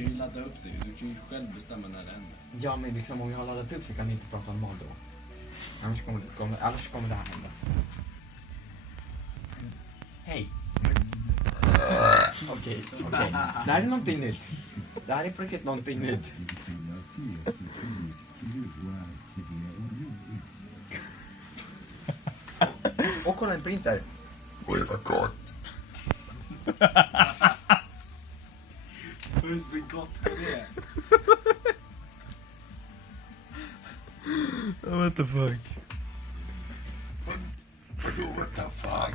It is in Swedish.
kan ju ladda upp det. Du kan ju själv bestämma när det händer. Ja, men liksom om jag har laddat upp så kan ni inte prata normalt då. Annars kommer det här hända. Hej. Okej. Det här är någonting nytt. Det här är på riktigt någonting nytt. Och kolla en printer. Oj, vad gott. Hur ska det gott med det? What the fuck? Vadå, what the fuck?